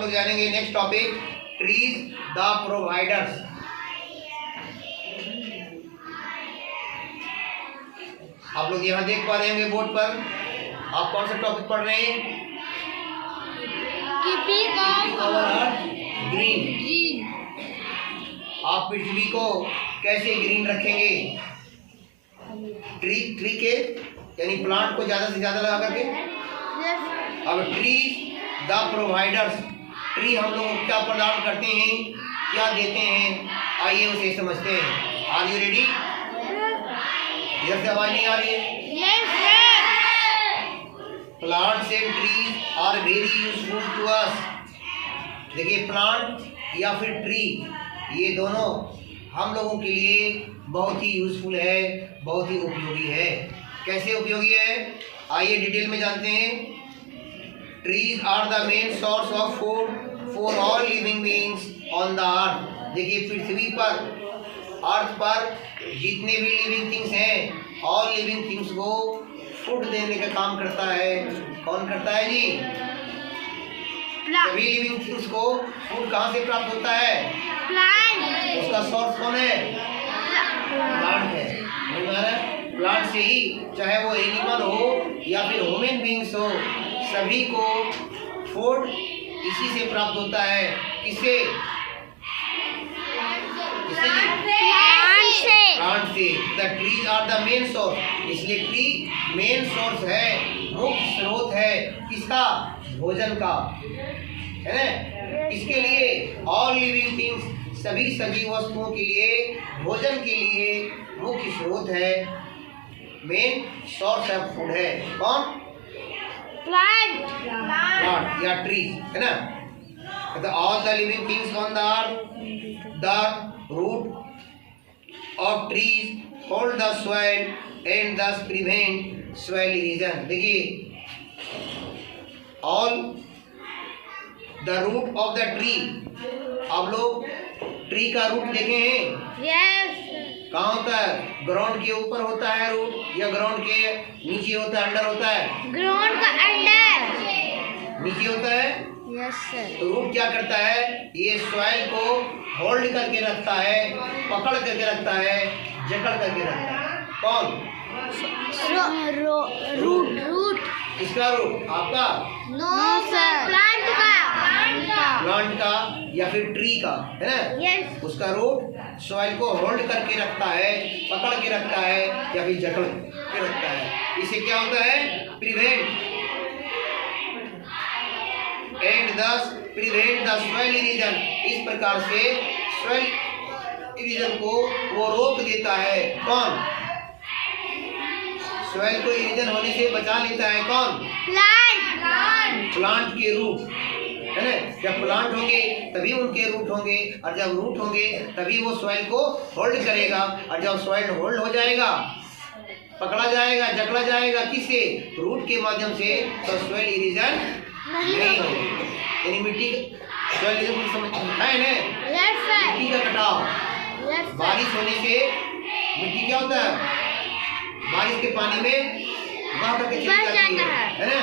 आप लोग जानेंगे next topic, trees the providers. आप लोग यहाँ देख पा रहे होंगे बोर्ड पर, आप कौन सा टॉपिक पढ़ रहे हैं? Keeping our earth green. आप पृथ्वी को कैसे ग्रीन रखेंगे? ट्री के यानी प्लांट को ज्यादा से ज्यादा लगा करके। अब ट्री द प्रोवाइडर्स, ट्री हम लोग क्या प्रदान करते हैं, क्या देते हैं, आइए उसे समझते हैं। Are you ready? इधर से आवाज नहीं आ रही है? Plants and trees are very useful to us. देखिए, प्लांट या फिर ट्री, ये दोनों हम लोगों के लिए बहुत ही यूजफुल है, बहुत ही उपयोगी है। कैसे उपयोगी है, आइए डिटेल में जानते हैं। Trees are the main source of food for all living beings on the earth. देखिए, पृथ्वी पर, अर्थ पर जितने भी लिविंग थिंग्स हैं, ऑल लिविंग थिंग्स को फूड देने का काम करता है। कौन करता है जी? सभी लिविंग थिंग्स को फूड कहाँ से प्राप्त होता है? प्लांट। उसका सोर्स कौन है? प्लांट है। प्लांट से ही, चाहे वो एनिमल हो या फिर ह्यूमन बीइंग्स हो, सभी को फूड इसी से प्राप्त होता है। किससे? प्लांट से। The trees are the main source, इसलिए ट्री मेन सोर्स है, मुख्य स्रोत है किसका? भोजन का, है ना? इसके लिए ऑल लिविंग थिंग्स, सभी सजीव वस्तुओं के लिए भोजन के लिए मुख्य स्रोत है, मेन सोर्स ऑफ फूड है। कौन? प्लांट या ट्री, है ना? All the living things on the earth, the root of trees hold the soil and thus prevent soil erosion। देखिए, all the root of the tree, आप लोग tree का root देखे हैं? यस। कहाँ होता है? ग्राउंड के ऊपर होता है रूट या ग्राउंड के नीचे होता है, अंडर होता है? ग्राउंड का अंडर नीचे होता है। Yes sir. तो रूट क्या करता है? ये सॉइल को होल्ड करके रखता है, पकड़ करके रखता है, जकड़ करके रखता है। कौन? रूट। किसका रूट? आपका? नो सर, प्लांट का या फिर ट्री का, है ना? यस। उसका रूट सॉइल को होल्ड करके रखता है, पकड़ के रखता है या फिर जकड़ के रखता है। इससे क्या होता है? प्रिवेंट एंड दस प्रिवेंट द सॉइल इरोजन। इस प्रकार से सॉइल इरोजन को वो रोक देता है। कौन? सॉइल को इरोजन होने से बचा लेता है। कौन? प्लांट के रूट, है ना? जब प्लांट होंगे तभी उनके रूट होंगे, और जब रूट होंगे तभी वो सॉइल को होल्ड करेगा, और जब सॉइल होल्ड हो जाएगा, पकड़ा जाएगा, जकड़ा जाएगा, किससे? रूट के माध्यम से, तो सॉइल इरोजन नहीं होगा। यानी मिट्टी सॉइल इरोजन समझा है ना? मिट्टी का कटाव। बारिश होने से मिट्टी क्या होता है? बारिश के पानी में बह करके चली जाती है ना?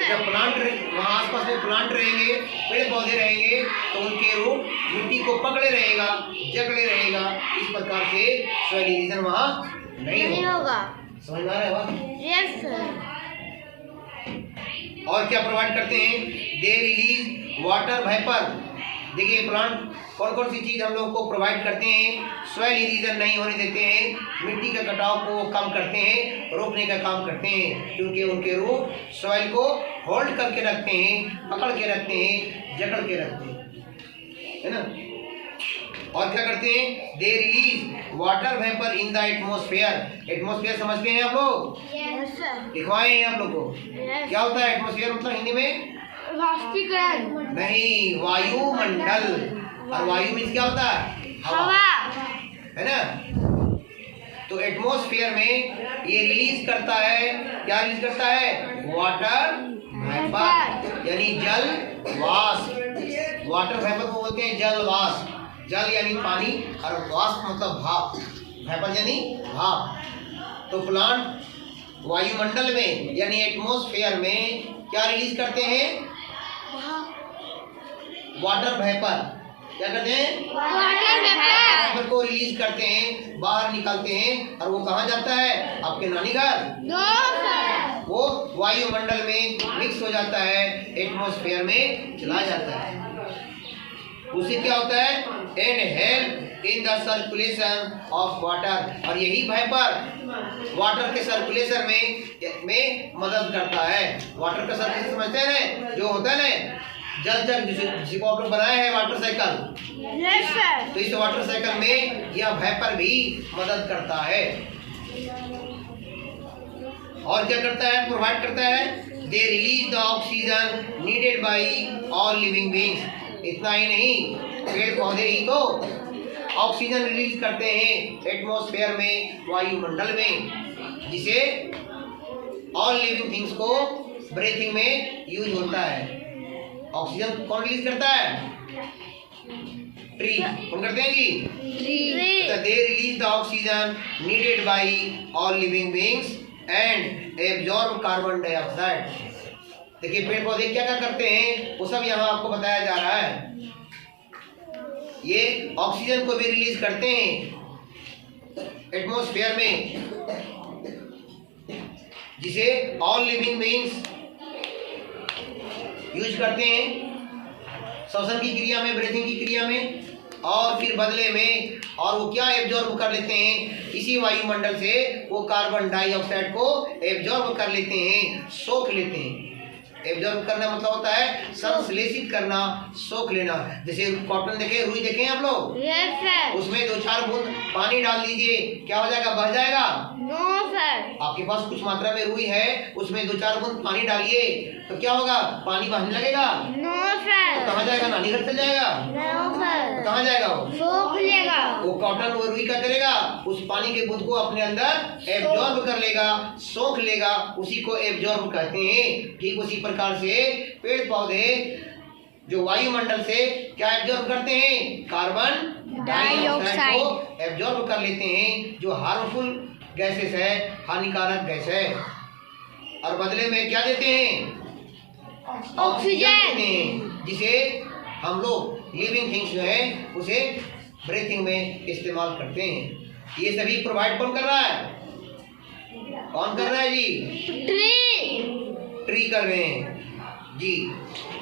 जब प्लांट वहाँ आसपास में प्लांट रहेंगे, पेड़ पौधे रहेंगे, तो उनके रूट मिट्टी को पकड़े रहेगा, जकड़े रहेगा। इस प्रकार से सॉइल इरोजन वहाँ नहीं होगा। समझ में आ रहा है बात? Yes sir. और क्या प्रोवाइड करते हैं? They release water vapour. देखिए, प्लांट कौन कौन सी चीज हम लोग को प्रोवाइड करते हैं? सॉइल इरोजन नहीं होने देते हैं, मिट्टी के कटाव को कम करते हैं, रोकने का काम करते हैं, क्योंकि उनके रूट सॉइल को होल्ड करके रखते हैं, पकड़ के रखते हैं, जकड़ के रखते हैं, है ना? और क्या करते हैं? They release water vapour in the atmosphere. Atmosphere समझते हैं आप लोग? Yes sir. लिखवाए हैं आप लोग को? क्या होता है एटमॉस्फेयर? मतलब हिंदी में वाष्पीकरण नहीं, वायुमंडल। और वायु मीन्स क्या होता है? हवा, है ना? तो एटमॉस्फेयर में ये रिलीज करता है, क्या रिलीज करता है? वाटर वेपर, यानी जल वाष्प। वाटर वेपर को बोलते हैं जल वाष्प। जल यानी पानी, और वाष्प मतलब भाप, वेपर यानी भाप। तो प्लांट वायुमंडल में यानी एटमॉस्फेयर में क्या रिलीज करते हैं? वाटर वेपर, क्या करते हैं? वाटर वेपर को रिलीज करते हैं, बाहर निकालते हैं और वो कहाँ जाता है? आपके नानी घर। No sir. वो वायुमंडल में मिक्स हो जाता है, एटमॉस्फेयर में चला जाता है। उससे क्या होता है? And help in the circulation of water, और यही वेपर वाटर के सर्कुलेशन में मदद करता है। वाटर का सर्कुलेशन समझते हैं ना, जो होता है ना जल जग जिसको आपने बनाया है वाटर साइकिल। Yes sir. तो इस वाटर साइकिल में यह वेपर भी मदद करता है। और क्या करता है? प्रोवाइड करता है। दे release the oxygen needed by all living beings. इतना ही नहीं, पेड़ पौधे ही तो ऑक्सीजन रिलीज करते हैं एटमॉस्फेयर में, वायुमंडल में, जिसे ऑल लिविंग थिंग्स को ब्रीथिंग में यूज होता है। ऑक्सीजन कौन रिलीज करता है? ट्री। कौन करते हैं जी? Tree. They release the oxygen needed by all living beings and absorb carbon dioxide. देखिए पेड़ पौधे क्या क्या करते हैं वो सब यहाँ आपको बताया जा रहा है। ये ऑक्सीजन को भी रिलीज करते हैं एटमॉस्फेयर में, जिसे ऑल लिविंग बीइंग्स यूज करते हैं श्वसन की क्रिया में, ब्रीथिंग की क्रिया में, और फिर बदले में और वो क्या एब्जॉर्ब कर लेते हैं? इसी वायुमंडल से वो कार्बन डाइऑक्साइड को एब्जॉर्ब कर लेते हैं, सोख लेते हैं। एब्जॉर्ब करना मतलब होता है संश्लेषित करना, सोख लेना। जैसे कॉटन देखे, रुई देखे आप लोग? Yes sir. उसमें 2-4 बूंद पानी डाल दीजिए, क्या हो जाएगा? बह जाएगा? No sir. आपके पास कुछ मात्रा में रुई है, उसमें 2-4 बूंद पानी डालिए तो क्या होगा? पानी बहने लगेगा? No sir. कहाँ जाएगा? नानी घर चल जाएगा? No sir. कहाँ जाएगा वो? सोख लेगा। वो कॉटन वो रुई क्या करेगा? उस पानी के बूंद को अपने अंदर एब्जॉर्ब कर लेगा, सोख लेगा, उसी को एब्जॉर्ब कहते हैं। ठीक उसी प्रकार से पेड़ पौधे जो वायुमंडल से क्या एब्जॉर्ब करते हैं? कार्बन डाइऑक्साइड को एब्जॉर्ब कर लेते हैं, जो हार्मफुल गैसेस है, हानिकारक गैस है, और बदले में क्या देते हैं? ऑक्सीजन देते हैं, जिसे हम लोग लिविंग थिंग्स जो है उसे ब्रीथिंग में इस्तेमाल करते हैं। ये सभी प्रोवाइड कौन कर रहा है? कौन कर रहा है जी? ट्री कर रहे हैं जी।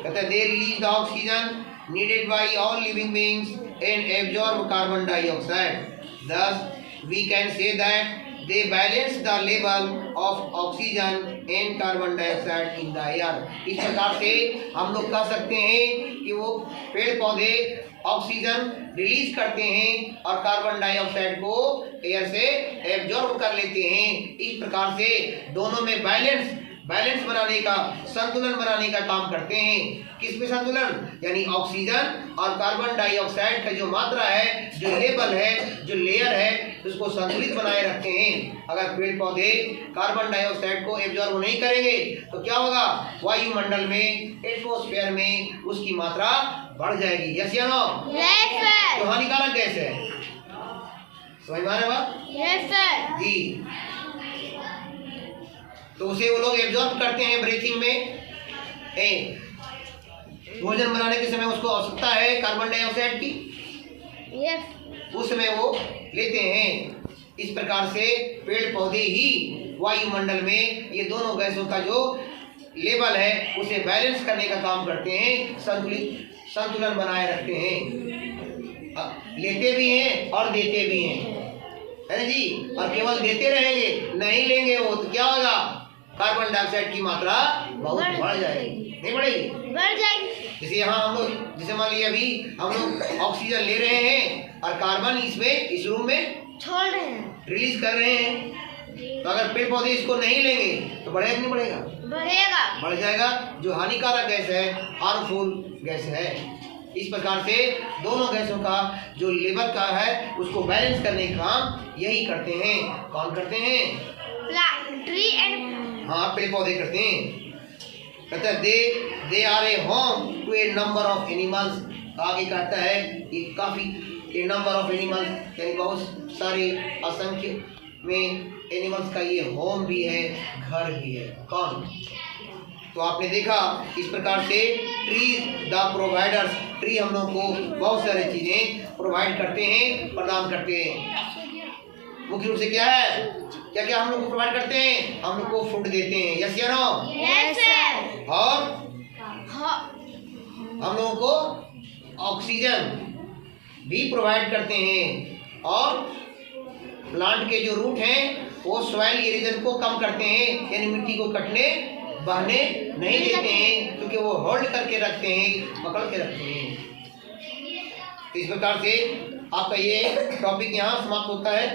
कहते हैं दे release the oxygen needed by all living beings and absorb carbon dioxide. Thus we can say that they balance the level of oxygen and carbon dioxide in the air। इस प्रकार से हम लोग कह सकते हैं कि वो पेड़ पौधे ऑक्सीजन रिलीज करते हैं और कार्बन डाइऑक्साइड को एयर से एब्जॉर्ब कर लेते हैं। इस प्रकार से दोनों में बैलेंस बनाने का, संतुलन बनाने का काम करते हैं। किसमें संतुलन? यानी ऑक्सीजन और कार्बन डाइऑक्साइड का जो मात्रा है, जो लेवल है, जो लेयर है, उसको संतुलित बनाए रखते हैं। अगर पेड़ पौधे कार्बन डाइऑक्साइड को एब्जॉर्ब नहीं करेंगे तो क्या होगा? वायुमंडल में, एटमॉस्फेयर में उसकी मात्रा बढ़ जाएगी। यस या नो? Yes sir. तो हानिकारक गैस है। समझ में आ रहा है बात? Yes sir. जी। तो उसे वो लोग एब्जॉर्ब करते हैं ब्रीथिंग में। भोजन बनाने के समय उसको आवश्यकता है कार्बन डाइऑक्साइड की, यस। उस समय वो लेते हैं। इस प्रकार से पेड़ पौधे ही वायुमंडल में ये दोनों गैसों का जो लेवल है उसे बैलेंस करने का काम करते हैं, संतुलन बनाए रखते हैं। लेते भी हैं और देते भी हैं, है ना जी। और केवल देते रहेंगे, नहीं लेंगे वो तो क्या होगा? कार्बन डाइऑक्साइड की मात्रा बहुत बढ़ जाएगी। नहीं बढ़ेगी? बढ़ जाएगी। जैसे यहाँ हम लोग, जैसे मान लीजिए अभी हम लोग ऑक्सीजन ले रहे हैं और कार्बन इसमें इस रूम में छोड़ रहे हैं, रिलीज कर रहे हैं, तो अगर पेड़ पौधे इसको नहीं लेंगे तो बढ़ेगा कि नहीं बढ़ेगा? बढ़ेगा। बढ़ जाएगा। जो हानिकारक गैस है, हार्मफुल गैस है। इस प्रकार से दोनों गैसों का जो लेवल का है उसको बैलेंस करने का काम यही करते हैं। कौन करते हैं? ट्री एंड, हाँ, पेड़ पौधे करते हैं। कहता है they are a home to a number of animals. आगे कहता है ये काफी ए नंबर ऑफ एनिमल्स, यानी बहुत सारे असंख्य में एनिमल्स का ये होम भी है, घर भी है। कौन? तो आपने देखा इस प्रकार से ट्रीज द प्रोवाइडर्स, ट्री हम लोग को बहुत सारी चीजें प्रोवाइड करते हैं, प्रदान करते हैं। मुख्य रूप से क्या है, क्या क्या हम लोग को प्रोवाइड करते हैं, हम लोग को फूड देते हैं, यस या नो, यस सर, और हाँ, हम लोगों को ऑक्सीजन भी प्रोवाइड करते हैं, और प्लांट के जो रूट हैं वो सॉइल इरोजन को कम करते हैं, यानी मिट्टी को कटने बहने नहीं देते हैं, क्योंकि वो होल्ड करके रखते हैं, पकड़ के रखते हैं। इस प्रकार से आपका ये टॉपिक यहाँ समाप्त होता है।